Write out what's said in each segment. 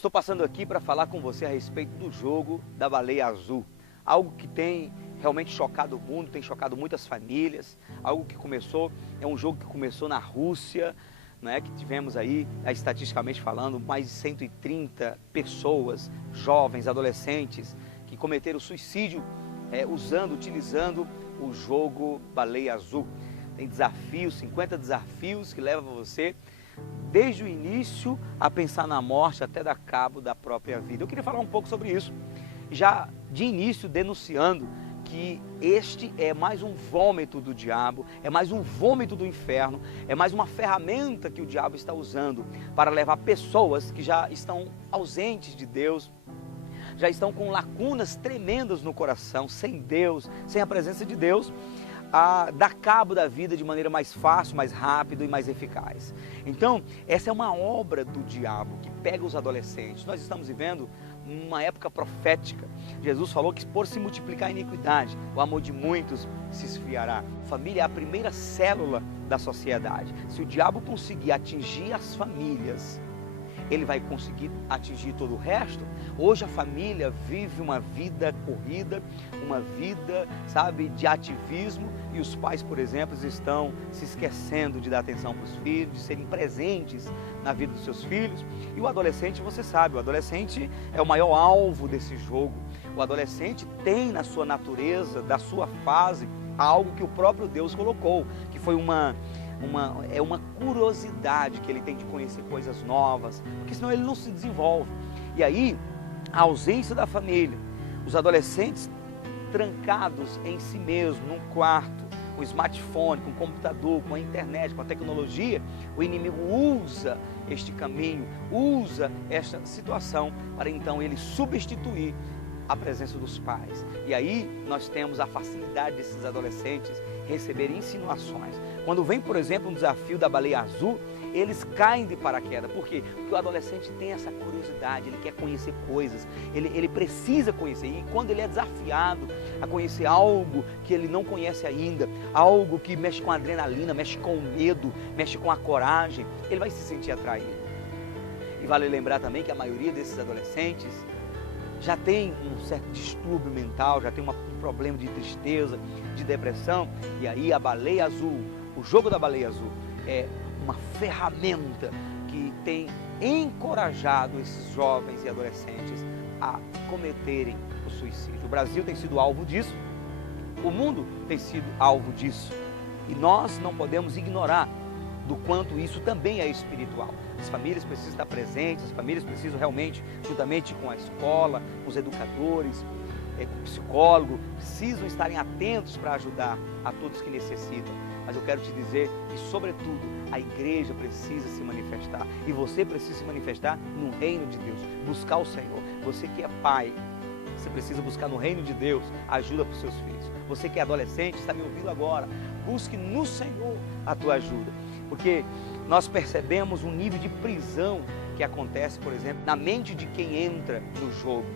Estou passando aqui para falar com você a respeito do jogo da baleia azul. Algo que tem realmente chocado o mundo, tem chocado muitas famílias. Algo que começou, é um jogo que começou na Rússia, né, que tivemos aí, estatisticamente falando, mais de 130 pessoas, jovens, adolescentes, que cometeram suicídio utilizando o jogo Baleia Azul. Tem desafios, 50 desafios que levam você desde o início a pensar na morte até dar cabo da própria vida. Eu queria falar um pouco sobre isso, já de início denunciando que este é mais um vômito do diabo, é mais um vômito do inferno, é mais uma ferramenta que o diabo está usando para levar pessoas que já estão ausentes de Deus, já estão com lacunas tremendas no coração, sem Deus, sem a presença de Deus, a dar cabo da vida de maneira mais fácil, mais rápida e mais eficaz. Então, essa é uma obra do diabo que pega os adolescentes. Nós estamos vivendo uma época profética. Jesus falou que por se multiplicar a iniquidade, o amor de muitos se esfriará. A família é a primeira célula da sociedade. Se o diabo conseguir atingir as famílias, ele vai conseguir atingir todo o resto. Hoje a família vive uma vida corrida, uma vida, de ativismo, e os pais, por exemplo, estão se esquecendo de dar atenção para os filhos, de serem presentes na vida dos seus filhos. E o adolescente, você sabe, o adolescente é o maior alvo desse jogo. O adolescente tem na sua natureza, da sua fase, algo que o próprio Deus colocou, que foi uma curiosidade que ele tem de conhecer coisas novas, porque senão ele não se desenvolve. E aí, a ausência da família, os adolescentes trancados em si mesmos, num quarto, com o smartphone, com o computador, com a internet, com a tecnologia, o inimigo usa este caminho, usa esta situação para então ele substituir a presença dos pais. E aí nós temos a facilidade desses adolescentes receberem insinuações. Quando vem, por exemplo, um desafio da baleia azul, eles caem de paraquedas. Por quê? Porque o adolescente tem essa curiosidade, ele quer conhecer coisas, ele precisa conhecer. E quando ele é desafiado a conhecer algo que ele não conhece ainda, algo que mexe com a adrenalina, mexe com o medo, mexe com a coragem, ele vai se sentir atraído. E vale lembrar também que a maioria desses adolescentes já tem um certo distúrbio mental, já tem um problema de tristeza, de depressão, e aí a baleia azul, o jogo da baleia azul é uma ferramenta que tem encorajado esses jovens e adolescentes a cometerem o suicídio. O Brasil tem sido alvo disso, o mundo tem sido alvo disso, e nós não podemos ignorar do quanto isso também é espiritual. As famílias precisam estar presentes, as famílias precisam realmente, juntamente com a escola, com os educadores, com o psicólogo, precisam estarem atentos para ajudar a todos que necessitam. Mas eu quero te dizer que, sobretudo, a igreja precisa se manifestar. E você precisa se manifestar no reino de Deus, buscar o Senhor. Você que é pai, você precisa buscar no reino de Deus ajuda para os seus filhos. Você que é adolescente, está me ouvindo agora, busque no Senhor a tua ajuda. Porque nós percebemos um nível de prisão que acontece, por exemplo, na mente de quem entra no jogo.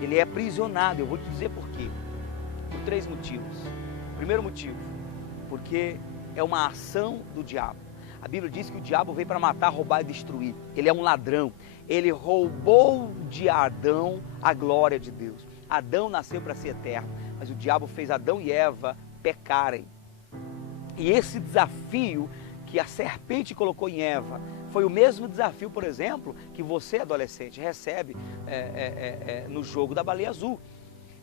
Ele é aprisionado, eu vou te dizer por quê. Por 3 motivos. Primeiro motivo, porque é uma ação do diabo. A Bíblia diz que o diabo veio para matar, roubar e destruir. Ele é um ladrão. Ele roubou de Adão a glória de Deus. Adão nasceu para ser eterno, mas o diabo fez Adão e Eva pecarem. E esse desafio que a serpente colocou em Eva foi o mesmo desafio, por exemplo, que você, adolescente, recebe no jogo da baleia azul.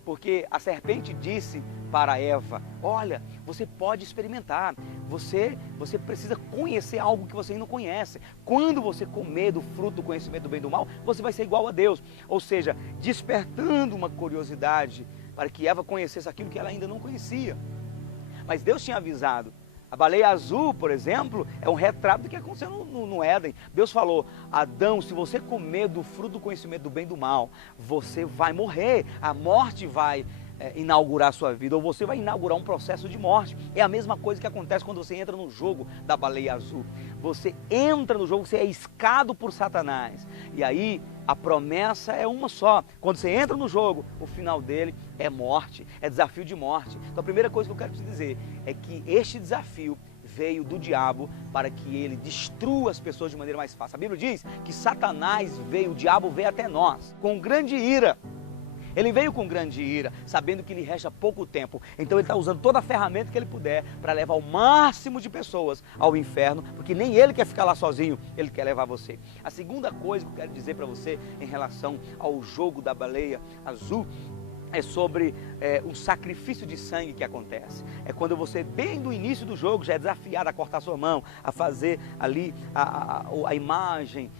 Porque a serpente disse para Eva, olha, você pode experimentar, você precisa conhecer algo que você ainda não conhece. Quando você comer do fruto do conhecimento do bem e do mal, você vai ser igual a Deus. Ou seja, despertando uma curiosidade para que Eva conhecesse aquilo que ela ainda não conhecia. Mas Deus tinha avisado. A baleia azul, por exemplo, é um retrato do que aconteceu no Éden. Deus falou, Adão, se você comer do fruto do conhecimento do bem e do mal, você vai morrer, a morte vai inaugurar a sua vida, ou você vai inaugurar um processo de morte. É a mesma coisa que acontece quando você entra no jogo da baleia azul. Você entra no jogo, você é iscado por Satanás. E aí a promessa é uma só. Quando você entra no jogo, o final dele é morte, é desafio de morte. Então a primeira coisa que eu quero te dizer é que este desafio veio do diabo para que ele destrua as pessoas de maneira mais fácil. A Bíblia diz que Satanás veio, o diabo veio até nós com grande ira. Ele veio com grande ira, sabendo que lhe resta pouco tempo. Então ele está usando toda a ferramenta que ele puder para levar o máximo de pessoas ao inferno, porque nem ele quer ficar lá sozinho, ele quer levar você. A segunda coisa que eu quero dizer para você em relação ao jogo da baleia azul é sobre um sacrifício de sangue que acontece. É quando você, bem do início do jogo, já é desafiado a cortar sua mão, a fazer ali a imagem,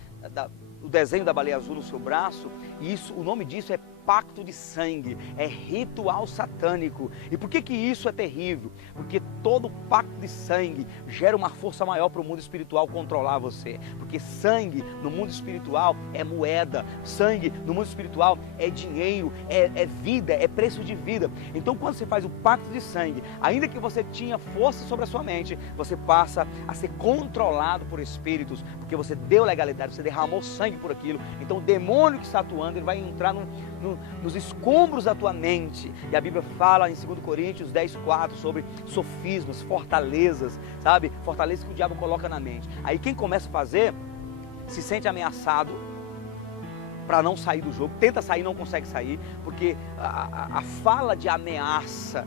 o desenho da baleia azul no seu braço. E isso, o nome disso é pacto de sangue, é ritual satânico. E por que isso é terrível? Porque todo pacto de sangue gera uma força maior para o mundo espiritual controlar você. Porque sangue no mundo espiritual é moeda, sangue no mundo espiritual é dinheiro, é vida, é preço de vida. Então quando você faz o pacto de sangue, ainda que você tinha força sobre a sua mente, você passa a ser controlado por espíritos, porque você deu legalidade, você derramou sangue por aquilo. Então o demônio que está atuando, ele vai entrar nos escombros da tua mente. E a Bíblia fala em 2 Coríntios 10:4 sobre sofismas, fortalezas, sabe? Fortalezas que o diabo coloca na mente. Aí quem começa a fazer, se sente ameaçado para não sair do jogo, tenta sair, não consegue sair, porque a fala de ameaça,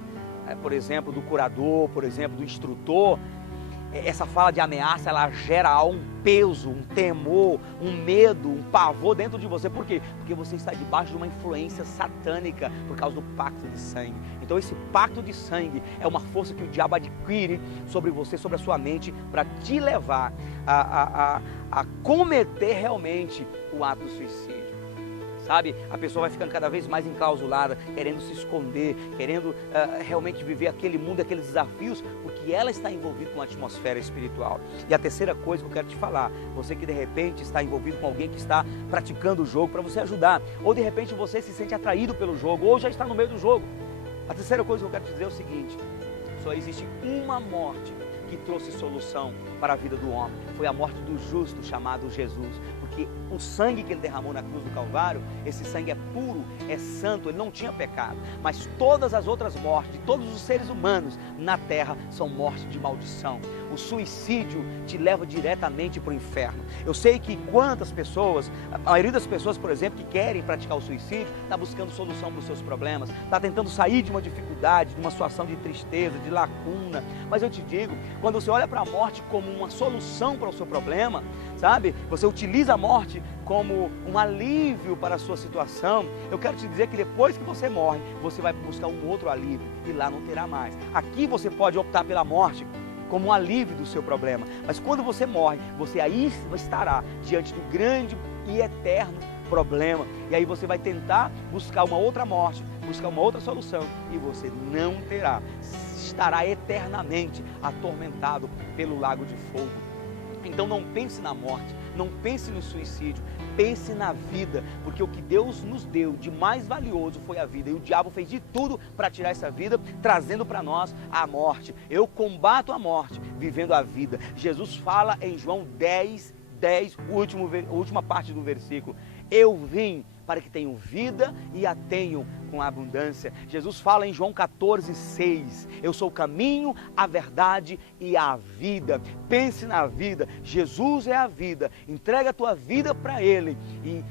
por exemplo, do curador, por exemplo, do instrutor, essa fala de ameaça, ela gera um peso, um temor, um medo, um pavor dentro de você. Por quê? Porque você está debaixo de uma influência satânica por causa do pacto de sangue. Então esse pacto de sangue é uma força que o diabo adquire sobre você, sobre a sua mente, para te levar a cometer realmente o ato do suicídio. Sabe, a pessoa vai ficando cada vez mais enclausulada, querendo se esconder, querendo realmente viver aquele mundo, aqueles desafios, porque ela está envolvida com uma atmosfera espiritual. E a terceira coisa que eu quero te falar, você que de repente está envolvido com alguém que está praticando o jogo, para você ajudar, ou de repente você se sente atraído pelo jogo, ou já está no meio do jogo. A terceira coisa que eu quero te dizer é o seguinte: só existe uma morte que trouxe solução para a vida do homem, foi a morte do justo chamado Jesus. Porque o sangue que ele derramou na cruz do Calvário, esse sangue é puro, é santo, ele não tinha pecado. Mas todas as outras mortes de todos os seres humanos na terra são mortes de maldição. O suicídio te leva diretamente para o inferno. Eu sei que quantas pessoas, a maioria das pessoas, por exemplo, que querem praticar o suicídio, está buscando solução para os seus problemas, está tentando sair de uma dificuldade, de uma situação de tristeza, de lacuna. Mas eu te digo, quando você olha para a morte como uma solução para o seu problema, sabe? Você utiliza a morte como um alívio para a sua situação. Eu quero te dizer que depois que você morre, você vai buscar um outro alívio e lá não terá mais. Aqui você pode optar pela morte como um alívio do seu problema, mas quando você morre, você aí estará diante do grande e eterno problema, e aí você vai tentar buscar uma outra morte, buscar uma outra solução, e você não terá, estará eternamente atormentado pelo lago de fogo. Então não pense na morte, não pense no suicídio, pense na vida, porque o que Deus nos deu de mais valioso foi a vida, e o diabo fez de tudo para tirar essa vida, trazendo para nós a morte. Eu combato a morte, vivendo a vida. Jesus fala em João 10, a última parte do versículo: eu vim para que tenham vida e a tenham com abundância. Jesus fala em João 14:6, eu sou o caminho, a verdade e a vida. Pense na vida, Jesus é a vida, entrega a tua vida para Ele, e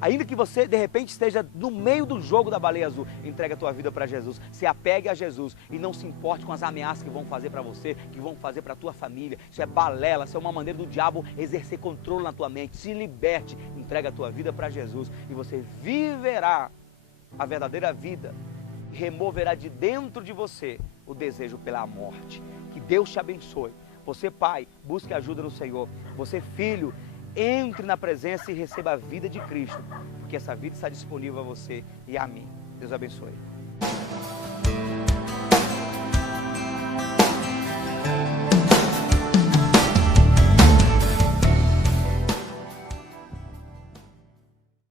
ainda que você de repente esteja no meio do jogo da baleia azul, entrega a tua vida para Jesus, se apegue a Jesus e não se importe com as ameaças que vão fazer para você, que vão fazer para a tua família. Isso é balela, isso é uma maneira do diabo exercer controle na tua mente. Se liberte, entrega a tua vida para Jesus e você viverá a verdadeira vida, removerá de dentro de você o desejo pela morte. Que Deus te abençoe. Você, pai, busque ajuda no Senhor. Você, filho, entre na presença e receba a vida de Cristo, porque essa vida está disponível a você e a mim. Deus abençoe.